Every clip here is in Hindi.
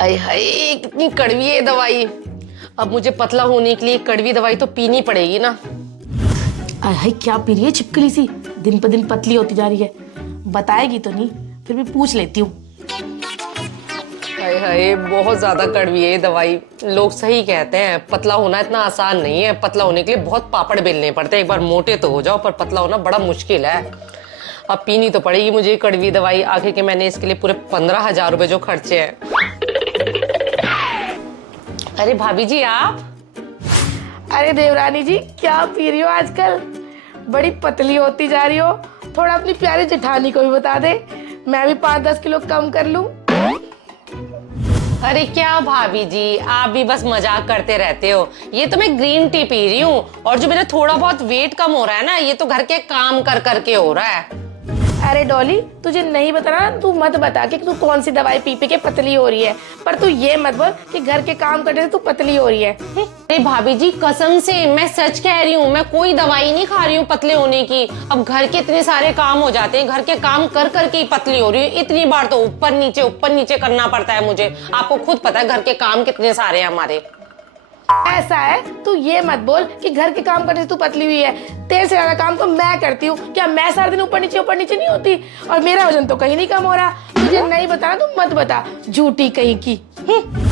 आय हाय कितनी कड़वी है दवाई। अब मुझे पतला होने के लिए कड़वी दवाई तो पीनी पड़ेगी ना। आय हाय क्या पी रही है छिपकली सी, दिन पर दिन पतली होती जा रही है। बताएगी तो नहीं, फिर भी पूछ लेती हूँ। हाय हाय बहुत ज्यादा कड़वी है ये दवाई। लोग सही कहते हैं, पतला होना इतना आसान नहीं है। पतला होने के लिए बहुत पापड़ बेलने पड़ते हैं। एक बार मोटे तो हो जाओ, पर पतला होना बड़ा मुश्किल है। अब पीनी तो पड़ेगी मुझे कड़वी दवाई। आखिर के मैंने इसके लिए पूरे 15,000 रुपए जो खर्चे हैं। अरे भाभी जी आप। अरे देवरानी जी क्या पी रही हो आजकल? बड़ी पतली होती जा रही हो। थोड़ा अपनी प्यारी जेठानी को भी बता दे, मैं भी 5-10 किलो कम कर लूं। अरे क्या भाभी जी, आप भी बस मजाक करते रहते हो। ये तो मैं ग्रीन टी पी रही हूँ, और जो मेरा थोड़ा बहुत वेट कम हो रहा है ना, ये तो घर के काम कर करके हो रहा है। अरे डॉली, तुझे नहीं बताना, तू मत बता कि तू कौन सी दवाई पी पी के पतली हो रही है, पर तू ये मत बोल कि घर के काम करने से तू पतली हो रही है। अरे भाभी जी कसम से मैं सच कह रही हूँ, मैं कोई दवाई नहीं खा रही हूँ पतले होने की। अब घर के इतने सारे काम हो जाते हैं, घर के काम कर करके ही पतली हो रही हूँ। इतनी बार तो ऊपर नीचे करना पड़ता है मुझे। आपको खुद पता है घर के काम कितने सारे हैं हमारे। ऐसा है, तू ये मत बोल कि घर के काम करने से तू पतली हुई है। तेरे से ज्यादा काम तो मैं करती हूँ। क्या मैं सारा दिन ऊपर नीचे नहीं होती? और मेरा वजन तो कहीं नहीं कम हो रहा। तुझे नहीं बताना तू मत बता, झूठी कहीं की।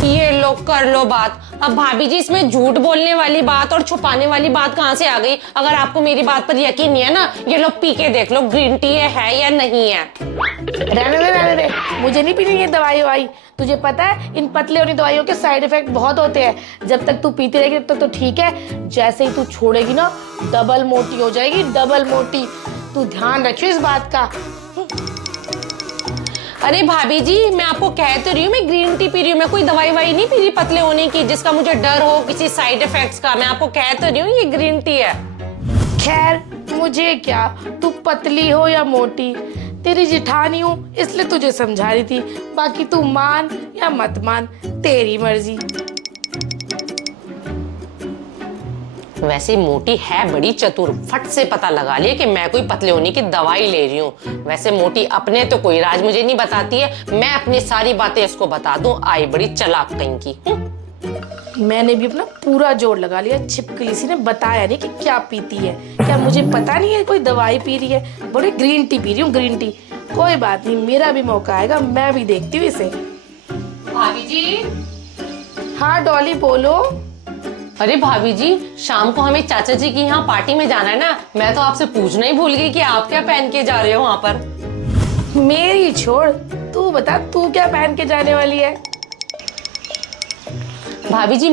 ये लो कर लो बात। अब भाभी जी इसमें झूठ बोलने वाली बात और छुपाने वाली बात कहाँ से आ गई? अगर आपको मेरी बात पर यकीन नहीं है ना, ये लो पी के देख लो ग्रीन टी है या नहीं है। रहने दे, मुझे नहीं पीनी ये दवाई वाई। तुझे पता है इन पतले होने दवाइयों के साइड इफेक्ट बहुत होते हैं। जब तक तू पीती रहेगी तब तक तो ठीक है, जैसे ही तू छोड़ेगी ना डबल मोटी हो जाएगी, डबल मोटी। तू ध्यान रखियो इस बात का। अरे भाभी जी मैं आपको कह तो रही हूँ, मैं ग्रीन टी पी रही हूँ। मैं कोई दवाई वाई नहीं पी रही पतले होने की, जिसका मुझे डर हो किसी साइड इफेक्ट्स का। मैं आपको कह तो रही हूँ ये ग्रीन टी है। खैर मुझे क्या, तू पतली हो या मोटी, तेरी जिठानी हूँ इसलिए तुझे समझा रही थी। बाकी तू मान या मत मान, तेरी मर्जी। वैसे मोटी है बड़ी चतुर, फट से पता लगा लिया कि मैं कोई पतले होने की दवाई ले रही हूँ। वैसे मोटी अपने तो कोई राज मुझे नहीं बताती है, मैं अपनी सारी बातें इसको बता दूं। आई बड़ी चालाक कहीं की। मैंने भी अपना पूरा जोर लगा लिया, छिपकली सी ने बताया नहीं कि क्या पीती है। क्या मुझे पता नहीं है कोई दवाई पी रही है? बड़ी ग्रीन टी पी रही हूँ, ग्रीन टी। कोई बात नहीं, मेरा भी मौका आएगा, मैं भी देखती हूँ इसे। भाभी जी। हाँ डॉली बोलो। अरे भाभी जी शाम को हमें चाचा जी की यहाँ पार्टी में जाना है ना। मैं तो आपसे पूछना ही भूल गई कि आप क्या पहन के जा रहे हो वहाँ पर। मेरी छोड़, तू बता तू क्या पहन के जाने वाली है? भाभी जी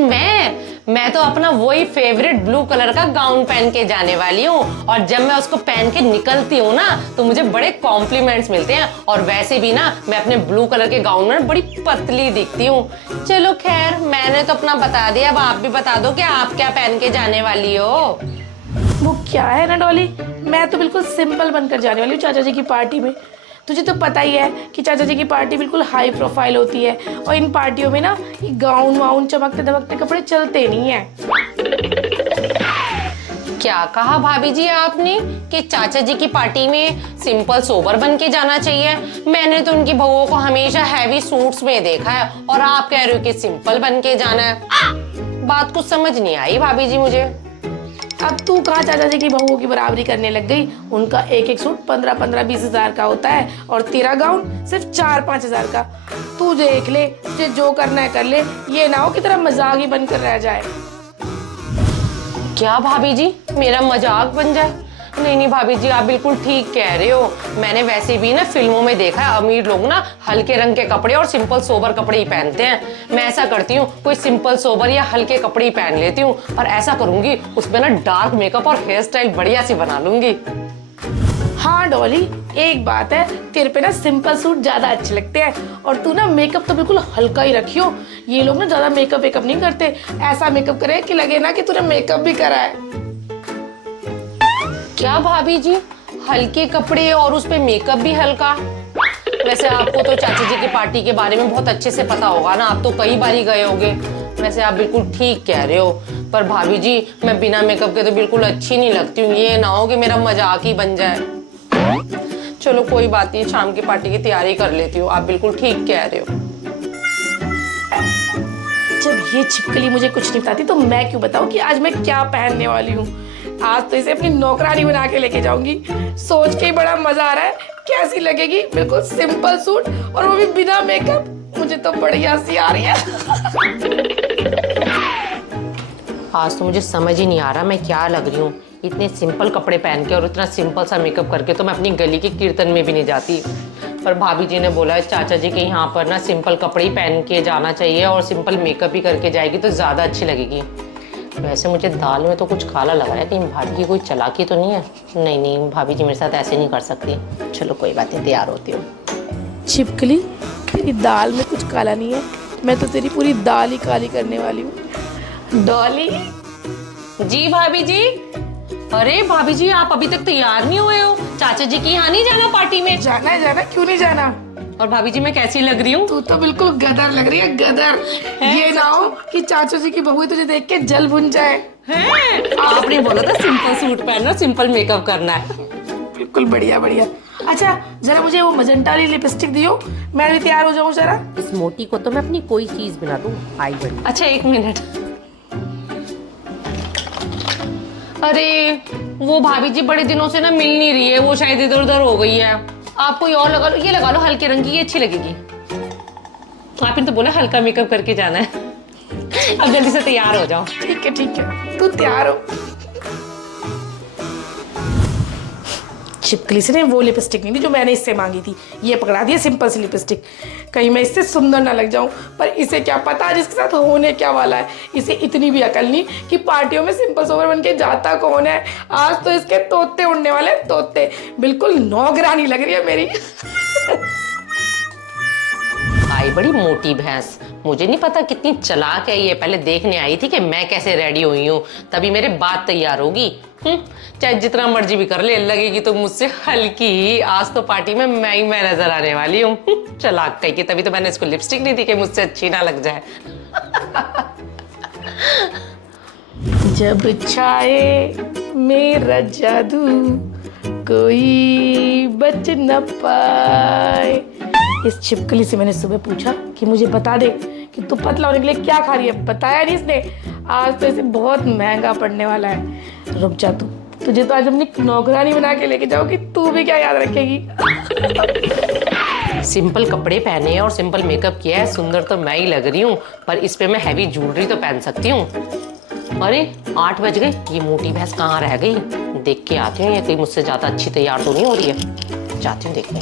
मैं तो अपना वही फेवरेट ब्लू कलर का गाउन पहन के जाने वाली हूँ। और जब मैं उसको पहन के निकलती हूँ ना, तो मुझे बड़े कॉम्प्लीमेंट्स मिलते हैं। और वैसे भी ना मैं अपने ब्लू कलर के गाउन में बड़ी पतली दिखती हूँ। चलो खैर मैंने तो अपना बता दिया, अब आप भी बता दो कि आप क्या पहन के जाने वाली हो। वो क्या है ना डॉली, मैं तो बिल्कुल सिंपल बनकर जाने वाली हूँ चाचा जी की पार्टी में। तुझे तो पता ही है कि चाचा जी की पार्टी बिल्कुल हाई प्रोफाइल होती है, और इन पार्टियों में ना ये गाउन वाउन चमकते दमकते कपड़े चलते नहीं है। क्या कहा भाभी जी आपने कि चाचा जी की पार्टी में सिंपल सोबर बन के जाना चाहिए? मैंने तो उनकी बहुओं को हमेशा हैवी सूट्स में देखा है, और आप कह रहे हो कि सिंपल बन के जाना है। बात कुछ समझ नहीं आई भाभी जी मुझे। अब तू कहाँ चाचा जी की बहुओं की बराबरी करने लग गई? उनका एक एक सूट 15-20 हजार का होता है, और तेरा गाउन सिर्फ 4-5 हजार का। तू देख ले, तुझे जो करना है कर ले, ये ना हो कि तेरा मजाक ही बनकर रह जाए। क्या भाभी जी मेरा मजाक बन जाए? नहीं भाभी जी आप बिल्कुल ठीक कह रहे हो। मैंने वैसे भी ना फिल्मों में देखा है, अमीर लोग ना हल्के रंग के कपड़े और सिंपल सोबर कपड़े ही पहनते हैं। मैं ऐसा करती हूँ, कोई सिंपल सोबर या हल्के कपड़े ही पहन लेती हूँ। और ऐसा करूंगी उसमें ना डार्क मेकअप और हेयर स्टाइल बढ़िया सी बना लूंगी। हाँ डॉली, एक बात है, तेरे पे ना सिंपल सूट ज्यादा अच्छे लगते हैं, और तू ना मेकअप तो बिल्कुल हल्का ही रखियो। ये लोग ना ज्यादा मेकअप वेकअप नहीं करते, ऐसा मेकअप करे कि लगे ना कि तूने मेकअप भी करा है। क्या भाभी जी हल्के कपड़े और उस पे मेकअप भी हल्का? वैसे आपको तो चाचा जी की पार्टी के बारे में बहुत अच्छे से पता होगा ना, आप तो कई बार ही गए होगे। वैसे आप बिल्कुल ठीक कह रहे हो, पर भाभी जी मैं बिना मेकअप के तो बिल्कुल अच्छी नहीं लगती हूँ। ये ना हो कि मेरा मजाक ही बन जाए। चलो कोई बात नहीं, शाम की पार्टी की तैयारी कर लेती हूँ। आप बिल्कुल ठीक कह रहे हो। जब ये छिपकली मुझे कुछ नहीं बताती तो मैं क्यों बताऊं कि आज मैं क्या पहनने वाली हूँ। आज तो इसे अपनी नौकरानी बना के लेके जाऊंगी। सोच के ही बड़ा मजा आ रहा है कैसी लगेगी। बिल्कुल सिंपल सूट और वो भी बिना मेकअप। मुझे तो बड़ी हंसी आ रही है। आज तो मुझे समझ ही नहीं आ रहा मैं क्या लग रही हूँ। इतने सिंपल कपड़े पहन के और इतना सिंपल सा मेकअप करके तो मैं अपनी गली के कीर्तन में भी नहीं जाती। पर भाभी जी ने बोला है चाचा जी के यहाँ पर ना सिंपल कपड़े ही पहन के जाना चाहिए और सिंपल मेकअप ही करके जाएगी तो ज़्यादा अच्छी लगेगी। वैसे मुझे दाल में तो कुछ काला लग रहा है, कहीं भाभी की कोई चालाकी तो नहीं है। नहीं नहीं, भाभी जी मेरे साथ ऐसे नहीं कर सकती। चलो कोई बात नहीं, तैयार होती हूँ। छिपकली, तेरी दाल में कुछ काला नहीं है। मैं तो तेरी पूरी दाल ही काली करने वाली हूँ। डॉली जी भाभी जी। अरे भाभी जी, आप अभी तक तैयार नहीं हुए हो? चाचा जी की यहाँ नहीं जाना पार्टी में? जाना है, जाना, क्यों नहीं जाना। और भाभी जी मैं कैसी लग रही हूँ? तू तो बिल्कुल गदर लग रही है, गदर। ये ना हो कि चाचू जी की बहू तुझे देख के जल भुन जाए। आपने बोला था सिंपल सूट पहनना, सिंपल मेकअप करना है। बिल्कुल बढ़िया बढ़िया। अच्छा जरा मुझे वो मजेंटा वाली लिपस्टिक दियो, मैं भी तैयार हो जाऊँ जरा। इस मोटी को तो मैं अपनी कोई चीज बना दूँ। आई बड़ी। अच्छा एक मिनट। अरे वो भाभी जी बड़े दिनों से ना मिल नहीं रही है, वो शायद इधर उधर हो गई है। आप कोई और लगा लो, ये लगा लो हल्के रंग की, ये अच्छी लगेगी। आपने तो बोला हल्का मेकअप करके जाना है। अब जल्दी से तैयार हो जाओ। ठीक है, तू तैयार हो। छिपकली से ने वो लिपस्टिक नहीं दी जो मैंने इससे मांगी थी। ये पकड़ा दिया सिंपल सी लिपस्टिक। कहीं मैं इससे सुंदर ना लग जाऊं। पर इसे क्या पता आज इसके साथ होने क्या वाला है। इसे इतनी भी अकल नहीं कि पार्टियों में सिंपल सोबर बन के जाता कौन है। आज तो इसके तोते उड़ने वाले, तोते। बिल्कुल नौकरानी लग रही है मेरी। आई बड़ी मोटी भैंस। मुझे नहीं पता कितनी चालाक है ये। पहले देखने आई थी कि मैं कैसे रेडी हुई हूँ, तभी मेरे बाद तैयार होगी। चाहे जितना मर्जी भी कर ले, लगेगी तो मुझसे हल्की ही। आज तो पार्टी में मैं नजर आने वाली हूँ। चालाक कहीं की, तभी तो मैंने इसको लिपस्टिक नहीं दी कि मुझसे अच्छी ना लग जाए। जब छाए मेरा जादू कोई बच न पाए। इस छिपकली से मैंने सुबह पूछा कि मुझे बता दे कि तू पतला होने के लिए क्या खा रही है। बताया नहीं इसने। आज तो इसे बहुत महंगा पड़ने वाला है। रुक जा तू, तुझे तो आज अपनी नौकरानी बना के लेके जाओगी। तू भी क्या याद रखेगी। सिंपल कपड़े पहने हैं और सिंपल मेकअप किया है, सुंदर तो मैं ही लग रही हूँ। पर इस पे मैं हैवी ज्वेलरी तो पहन सकती हूँ। अरे 8 बज गए, ये मोटी भैंस कहाँ रह गई? देख के आती हूँ, ये कहीं मुझसे ज्यादा अच्छी तैयार तो नहीं हो रही है। जाती हूँ देखने।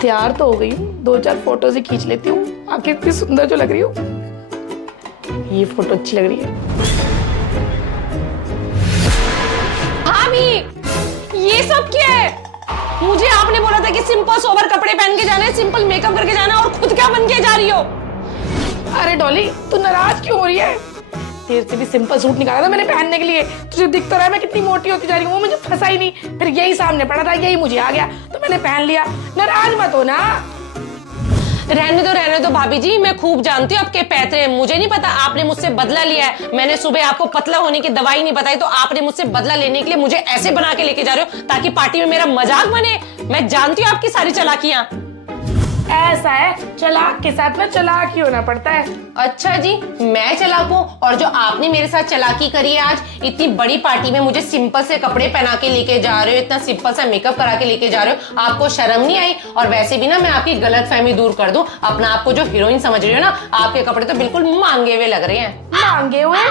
तैयार तो हो गई हूँ, 2-4 फोटोज ही खींच लेती हूँ। आखिर इतनी सुंदर जो लग रही हूँ। ये फोटो अच्छी लग रही है। भाभी, ये सब क्या है? मुझे आपने बोला था कि सिंपल सोबर कपड़े पहन के जाना है, सिंपल मेकअप करके जाना है, और खुद क्या बन के जा रही हो? अरे डॉली, तू नाराज क्यों हो रही है? तेरे से भी सिंपल सूट निकाला था मैंने पहनने के लिए। तुझे दिख तो रहा है मैं कितनी मोटी होती जा रही हूँ। वो मुझे फंसा ही नहीं, फिर यही सामने पड़ा था, यही मुझे आ गया तो मैंने पहन लिया। नाराज मत हो ना। रहने दो भाभी जी, मैं खूब जानती हूँ आपके पैतरे। मुझे नहीं पता आपने मुझसे बदला लिया है। मैंने सुबह आपको पतला होने की दवाई नहीं बताई तो आपने मुझसे बदला लेने के लिए मुझे ऐसे बना के लेके जा रहे हो ताकि पार्टी में मेरा मजाक बने। मैं जानती हूँ आपकी सारी चालाकियां। ऐसा है, चालाक के साथ में चालाक ही होना पड़ता है। अच्छा जी, मैं चालाक हूँ? और जो आपने मेरे साथ चालाकी करी है आज, इतनी बड़ी पार्टी में मुझे सिंपल से कपड़े पहना के लेके जा रहे हो, इतना सिंपल सा मेकअप करा के लेके जा रहे हो, आपको शर्म नहीं आई? और वैसे भी ना मैं आपकी गलतफहमी दूर कर दूं, अपना आपको जो हीरोइन समझ रही हो ना, आपके कपड़े तो बिल्कुल मांगे हुए लग रहे हैं। मांगे हुए?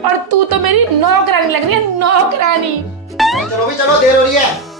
और तू तो मेरी नौकरानी लग रही है, नौकरानी। चलो भी चलो, देर हो रही है।